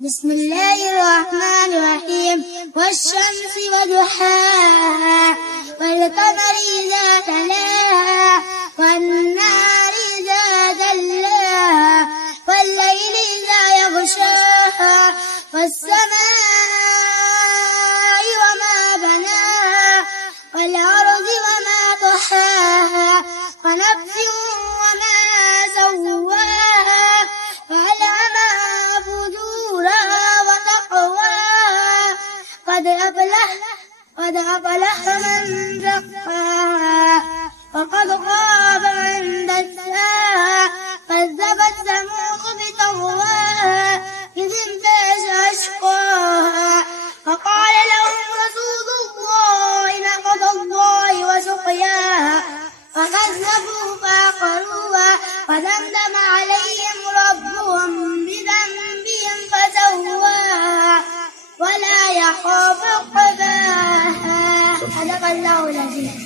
بسم الله الرحمن الرحيم. والشمس وضحاها والقمر إذا تلاها والنهار إذا جلاها والليل إذا يغشاها والسماء وما بناها والأرض وما طحاها ونفس وما سواها فألهمها فجورها وتقواها قد أفلح من زكاها وقد خاب من دساها كذبت ثمود بطغواها إذ انبعث أشقاها فقال لهم رسول الله ناقة الله وسقياها فكذبوا فعقروها فدمدم عليهم ربهم بذنبهم فسواها ولا يخاف عقباها. صدق الله العظيم.